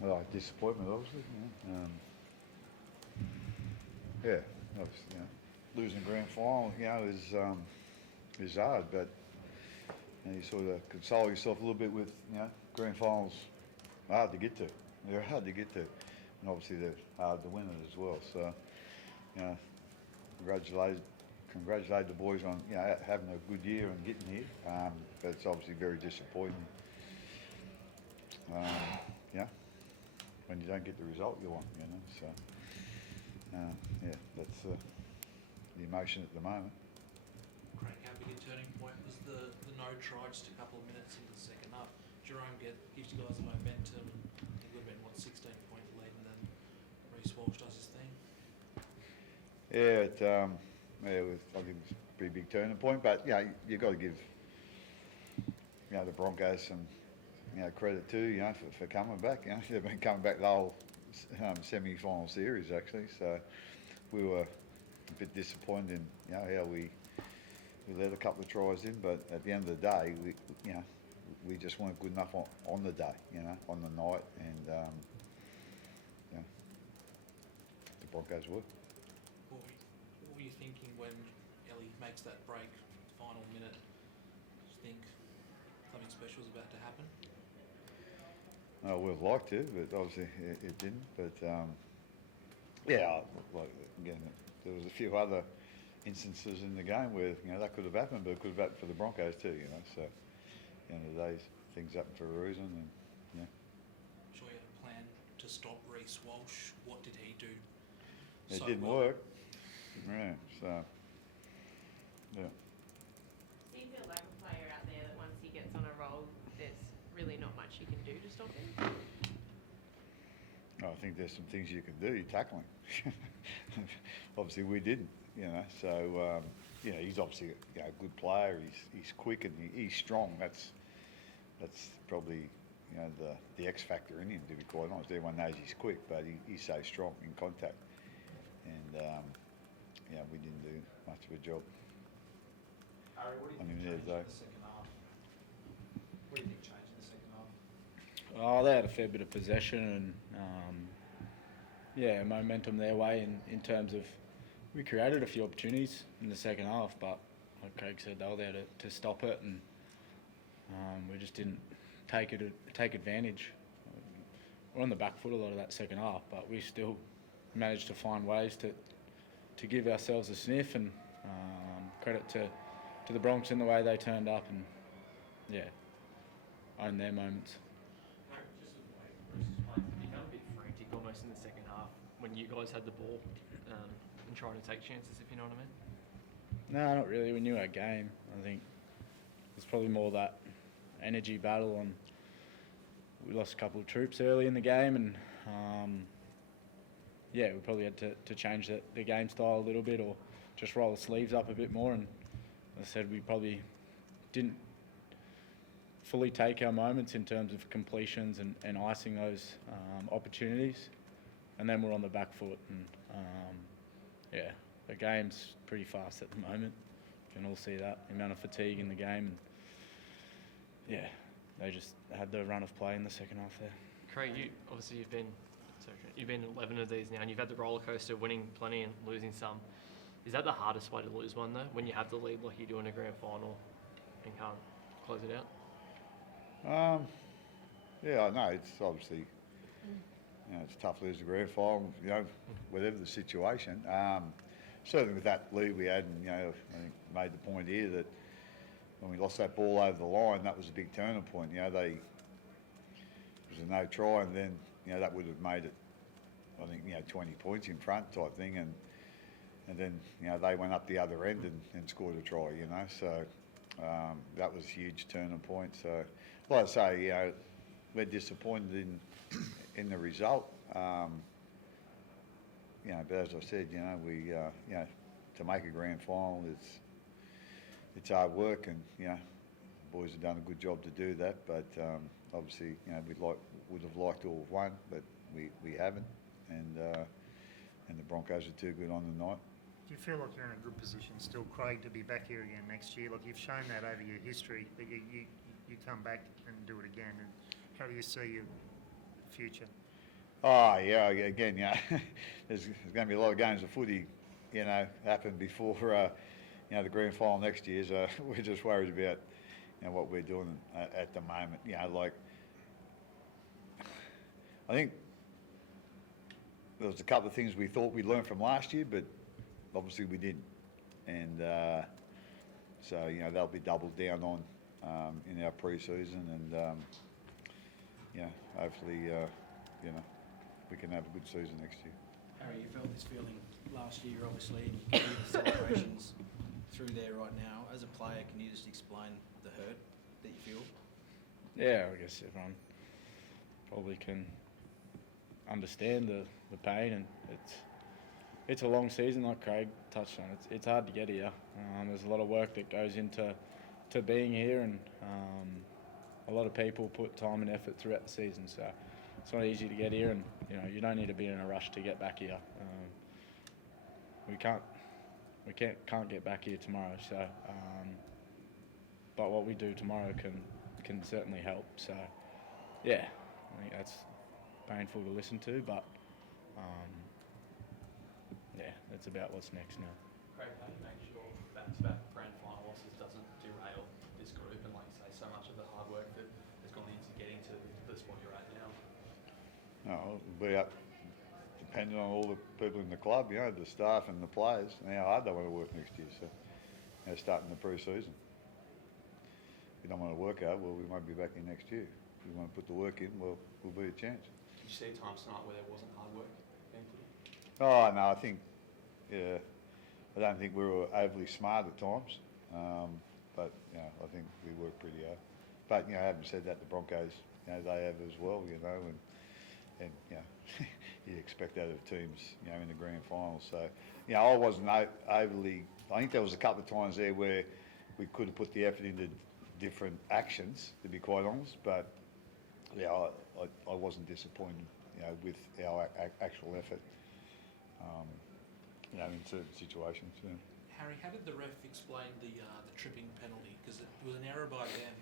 Well, disappointment, obviously. Yeah, obviously, losing a grand final, is hard, but you sort of console yourself a little bit with, grand finals are hard to get to. They're hard to get to, and obviously they're hard to win it as well. So, you know, congratulate the boys on having a good year and getting here. But it's obviously very disappointing. Yeah, when you don't get the result you want, So, that's the emotion at the moment. Craig, how big a turning point was the no try just a couple of minutes into the second half? Jerome gives you guys a momentum. It would have been 16-point lead, and then Reece Walsh does his thing. Yeah, I think it's a pretty big turning point, but you've got to give the Broncos some credit too, for coming back. They've been coming back the whole semi-final series actually. So we were a bit disappointed in how we let a couple of tries in, but at the end of the day, we just weren't good enough on the day, on the night, and the Broncos were. What were you thinking when Ellie makes that break, final minute? Did you think something special was about to happen? I would have liked to, but obviously it didn't. But again, there was a few other instances in the game where that could have happened, but it could have happened for the Broncos too. So at the end of the day, things happen for a reason, and I'm sure you had a plan to stop Reece Walsh. What did he do? It didn't work. Yeah. So yeah. Do you feel like a player out there that once he gets on a roll, there's really not much you can do to stop him? I think there's some things you can do. You tackle him. Obviously, we didn't. So he's obviously a good player. He's quick and he's strong. That's probably the X factor in him, to be quite honest. Everyone knows he's quick, but he's so strong in contact. And we didn't do much of a job. Harry, what do you think changed in the second half? What do you think changed in the second half? Oh, they had a fair bit of possession and momentum their way in terms of we created a few opportunities in the second half, but like Craig said, they were there to stop it, and we just didn't take advantage. We're on the back foot a lot of that second half, but we still managed to find ways to give ourselves a sniff, and credit to the Bronx in the way they turned up and own their moments. Just with the way Bruce was playing, he felt a bit frantic almost in the second half when you guys had the ball and trying to take chances, if you know what I mean. No, not really. We knew our game. I think it's probably more that energy battle, and we lost a couple of troops early in the game, and we probably had to change the game style a little bit, or just roll the sleeves up a bit more. And as I said, we probably didn't fully take our moments in terms of completions and icing those opportunities, and then we're on the back foot, and the game's pretty fast at the moment. You can all see that, the amount of fatigue in the game, and they just had the run of play in the second half there. Craig, you've been 11 of these now, and you've had the roller coaster, winning plenty and losing some. Is that the hardest way to lose one though, when you have the lead like you do in a grand final and can't close it out? I know it's obviously it's tough losing a grand final, whatever the situation. Certainly with that lead we had, and I think made the point here that when we lost that ball over the line, that was a big turning point. It was a no try, and then that would have made it, I think 20 points in front type thing, and then they went up the other end and scored a try. So that was a huge turning point. So like I say, we're disappointed in the result. But as I said, we to make a grand final, it's hard work, and the boys have done a good job to do that. But obviously, would have liked to have won, but we haven't, and the Broncos are too good on the night. Do you feel like you're in a good position still, Craig, to be back here again next year? Like, you've shown that over your history, that you come back and do it again. And how do you see your future? Oh, yeah, again, there's going to be a lot of games of footy, happen before, the grand final next year. So we're just worried about, what we're doing at the moment. I think there was a couple of things we thought we'd learned from last year, but obviously we didn't. And so, that'll be doubled down on in our pre-season, and, hopefully, we can have a good season next year. Harry, you felt this feeling last year, obviously, and you can hear the celebrations through there right now. As a player, can you just explain the hurt that you feel? Yeah, I guess everyone probably can understand the pain, and it's a long season, like Craig touched on. It's hard to get here. There's a lot of work that goes into being here, and a lot of people put time and effort throughout the season. So it's not easy to get here, and you don't need to be in a rush to get back here. We can't get back here tomorrow. So, but what we do tomorrow can certainly help. So, yeah, I think that's painful to listen to, but yeah, that's about what's next now. Craig, how do you make sure back-to-back grand final losses doesn't derail this group and, like you say, so much of the hard work that has gone into getting to the spot you're at now? No, it'll be up, depending on all the people in the club, the staff and the players, and how hard they want to work next year. So, starting the pre-season. If we don't want to work hard, well, we won't be back in next year. If we want to put the work in, well, we'll be a chance. Did you see times tonight where there wasn't hard work being put in? Oh, no, I think, I don't think we were overly smart at times, but, I think we worked pretty hard. But, having said that, the Broncos, they have as well, and you expect that of teams, in the grand final. So, I wasn't overly, I think there was a couple of times there where we could have put the effort into different actions, to be quite honest, but, I wasn't disappointed, with our actual effort, in certain situations. Yeah. Harry, how did the ref explain the tripping penalty? Because it was an error by them,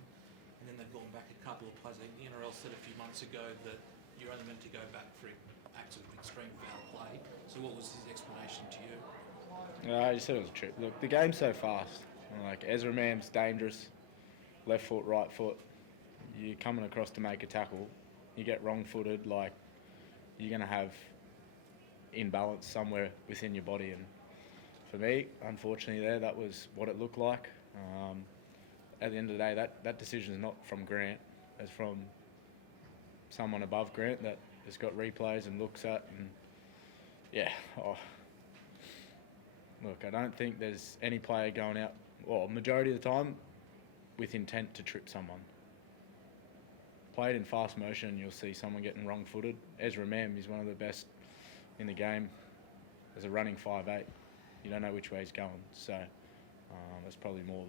and then they've gone back a couple of plays. I think the NRL said a few months ago that you're only meant to go back for acts of extreme foul play. So what was his explanation to you? He said it was a trip. Look, the game's so fast. Like, Ezra Mam's dangerous. Left foot, right foot. You're coming across to make a tackle. You get wrong-footed, like, you're going to have imbalance somewhere within your body. And for me, unfortunately that was what it looked like. At the end of the day, that decision is not from Grant. It's from someone above Grant that has got replays and looks at. And, yeah, look, I don't think there's any player going out, majority of the time, with intent to trip someone. Played in fast motion, you'll see someone getting wrong-footed. Ezra Mam is one of the best in the game as a running 5'8". You don't know which way he's going. So that's probably more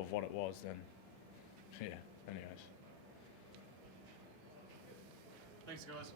of what it was than, anyways. Thanks, guys.